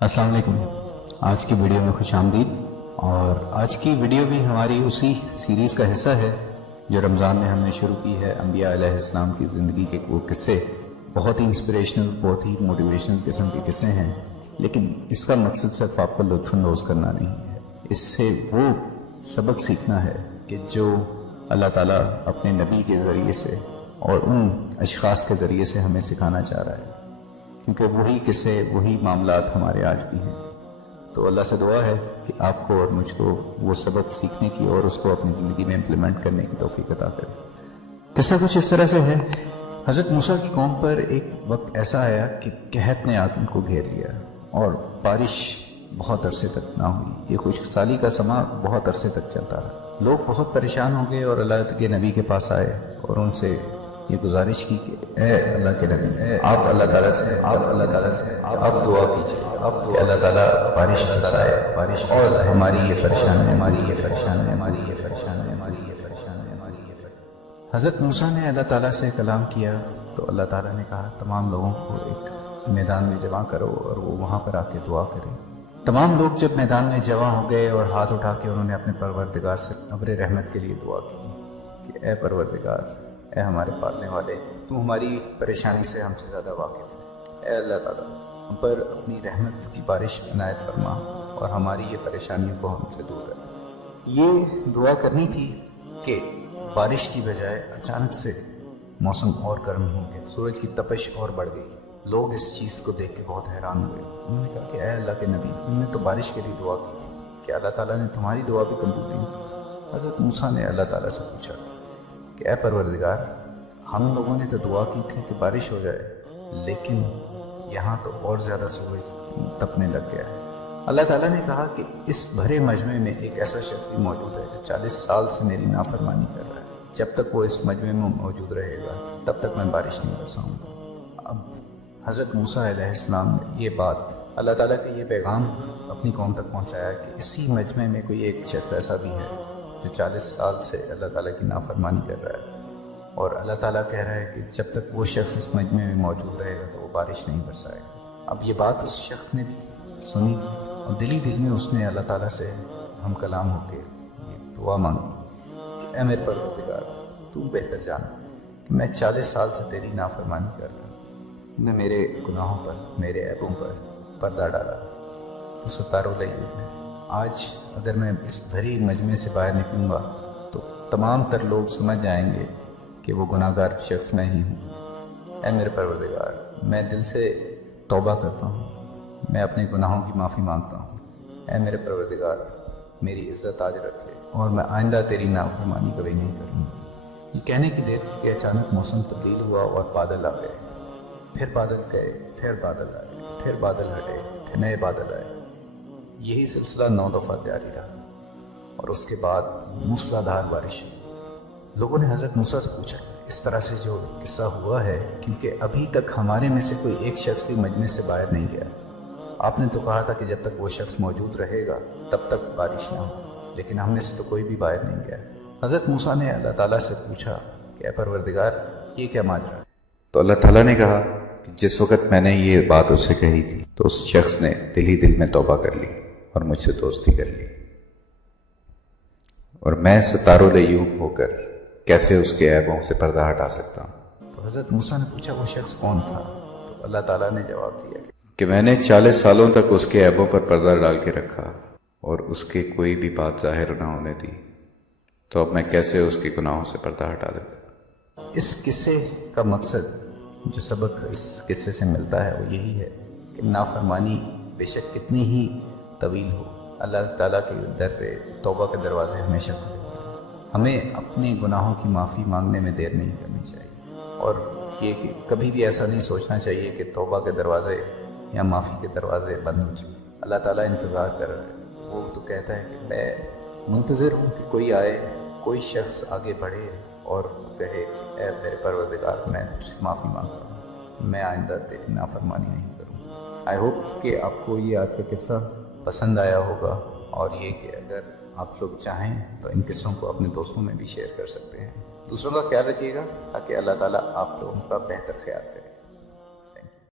अस्सलाम वालेकुम। आज की वीडियो में खुश आमदीद। और आज की वीडियो भी हमारी उसी सीरीज़ का हिस्सा है जो रमज़ान में हमने शुरू की है। अंबिया अलैहिस्सलाम की ज़िंदगी के वो किस्से बहुत ही इंस्पिरेशनल, बहुत ही मोटिवेशनल किस्म के किस्से हैं, लेकिन इसका मकसद सिर्फ आपको लुत्फ़अंदोज़ करना नहीं है। इससे वो सबक सीखना है कि जो अल्लाह ताला अपने नबी के ज़रिए से और उन अशख़ास के ज़रिए से हमें सिखाना चाह रहा है, क्योंकि वही किस्से, वही मामलात हमारे आज भी हैं। तो अल्लाह से दुआ है कि आपको और मुझको वो सबक सीखने की और उसको अपनी ज़िंदगी में इम्प्लीमेंट करने की तौफीक अता करे। किस्सा कुछ इस तरह से है। हज़रत मूसा की कौम पर एक वक्त ऐसा आया कि कहत ने आग को घेर लिया और बारिश बहुत अरसे तक ना हुई। ये खुशहाली का समा बहुत अरसे तक चलता रहा। लोग बहुत परेशान हो गए और अल्लाह के नबी के पास आए और उनसे ये गुजारिश की कि ए अल्लाह के नबी, आप अल्लाह ताला से आप दुआ कीजिए, आप अल्लाह ताला बारिश बरसाए, बारिश और हमारी ये परेशानी, हज़रत मूसा ने अल्लाह ताला से कलाम किया तो अल्लाह ताला ने कहा तमाम लोगों को एक मैदान में जमा करो और वो वहाँ पर आके दुआ करें। तमाम लोग जब मैदान में जमा हो गए और हाथ उठा के उन्होंने अपने परवरदिगार से अब्र रहमत के लिए दुआ की कि ए परवरदिगार, ए हमारे पालने वाले, तू हमारी परेशानी से हमसे ज़्यादा वाकिफ़ है। ए अल्लाह ताला, हम पर अपनी रहमत की बारिश इनायत फरमा और हमारी ये परेशानियों को हमसे दूर कर। ये दुआ करनी थी कि बारिश की बजाय अचानक से मौसम और गर्म हो गया, सूरज की तपिश और बढ़ गई। लोग इस चीज़ को देख के बहुत हैरान हुए। उन्होंने कहा कि ए अल्लाह के नबी, तुमने तो बारिश के लिए दुआ की थी, कि अल्लाह ताला ने तुम्हारी दुआ भी कबूल की? हज़रत मूसा ने अल्लाह ताला से पूछा कि ए परवरदिगार, हम लोगों ने तो दुआ की थी कि बारिश हो जाए, लेकिन यहाँ तो और ज़्यादा सूरज तपने लग गया है। अल्लाह ताला ने कहा कि इस भरे मजमे में एक ऐसा शख्स भी मौजूद है जो 40 साल से मेरी नाफरमानी कर रहा है। जब तक वो इस मजमे में मौजूद रहेगा तब तक मैं बारिश नहीं बरसाऊंगा। अब हज़रत मूसा अलैहिस्सलाम ने ये बात, अल्लाह ताला का ये पैगाम अपनी कौम तक पहुँचाया कि इसी मजमे में कोई एक शख्स ऐसा भी है जो 40 साल से अल्लाह ताला की नाफरमानी कर रहा है और अल्लाह ताला कह रहा है कि जब तक वो शख्स इस मजमे में मौजूद रहेगा तो वो बारिश नहीं बरसाएगा। अब ये बात उस शख्स ने भी सुनी और दिल में उसने अल्लाह ताला से हम कलाम होकर ये दुआ मांगी कि ए मेरे परवरदिगार, तू बेहतर जान कि मैं 40 साल से तेरी नाफरमानी कर रहा हूँ। ने मेरे गुनाहों पर, मेरे ऐबों पर पर्दा डाला, तो सतारो लई है। आज अगर मैं इस भरी मजमे से बाहर निकलूँगा तो तमाम तर लोग समझ जाएंगे कि वो गुनाहगार शख्स मैं ही हूँ। ऐ मेरे परवरदिगार, मैं दिल से तौबा करता हूँ, मैं अपने गुनाहों की माफ़ी मांगता हूँ। ऐ मेरे परवरदिगार, मेरी इज़्ज़त आज रखे और मैं आइंदा तेरी नाफरमानी कभी नहीं करूँगा। ये कहने की देर थी कि अचानक मौसम तब्दील हुआ और बादल आ गए। फिर बादल गए, फिर बादल आए, फिर बादल हटे, फिर नए बादल आए। यही सिलसिला 9 दफ़ा जारी रहा और उसके बाद मूसलाधार बारिश हुई। लोगों ने हज़रत मूसा से पूछा इस तरह से जो किस्सा हुआ है, क्योंकि अभी तक हमारे में से कोई एक शख्स भी मजमे से बाहर नहीं गया। आपने तो कहा था कि जब तक वो शख्स मौजूद रहेगा तब तक बारिश ना हो, लेकिन हमने से तो कोई भी बाहर नहीं गया। हज़रत मूसा ने अल्लाह ताला से पूछा कि ए परवरदिगार, ये क्या माजरा है? तो अल्लाह ताला ने कहा कि जिस वक़्त मैंने ये बात उससे कही थी तो उस शख्स ने दिल ही दिल में तौबा कर ली और मुझसे दोस्ती कर ली, और मैं सितारों लयूब होकर कैसे उसके ऐबों से पर्दा हटा सकता हूँ। तो हज़रत मूसा ने पूछा वो शख्स कौन था? तो अल्लाह ताला ने जवाब दिया कि मैंने 40 सालों तक उसके ऐबों पर पर्दा डाल के रखा और उसके कोई भी बात जाहिर ना होने दी, तो अब मैं कैसे उसके गुनाहों से पर्दा हटा देता। इस किस्से का मकसद, जो सबक इस किस्से से मिलता है, वो यही है कि नाफरमानी बेशक कितनी ही तवील हो, अल्लाह ताला के दर पे तौबा के दरवाजे हमेशा खुले हैं। हमें अपने गुनाहों की माफ़ी मांगने में देर नहीं करनी चाहिए और ये कि कभी भी ऐसा नहीं सोचना चाहिए कि तौबा के दरवाजे या माफ़ी के दरवाजे बंद हो जाए। अल्लाह ताला इंतज़ार कर रहा है। वो तो कहता है कि मैं मुंतज़िर हूँ कि कोई आए, कोई शख्स आगे बढ़े और कहे ए मेरे परवरदिगार, मैं तुझसे माफ़ी मांगता हूँ, मैं आइंदा तेरी नाफरमानी नहीं करूँगा। आई होप कि आपको ये आज का किस्सा पसंद आया होगा और ये कि अगर आप लोग चाहें तो इन किस्सों को अपने दोस्तों में भी शेयर कर सकते हैं। दूसरों का ख्याल रखिएगा ताकि अल्लाह ताला आप लोगों का बेहतर ख्याल करे।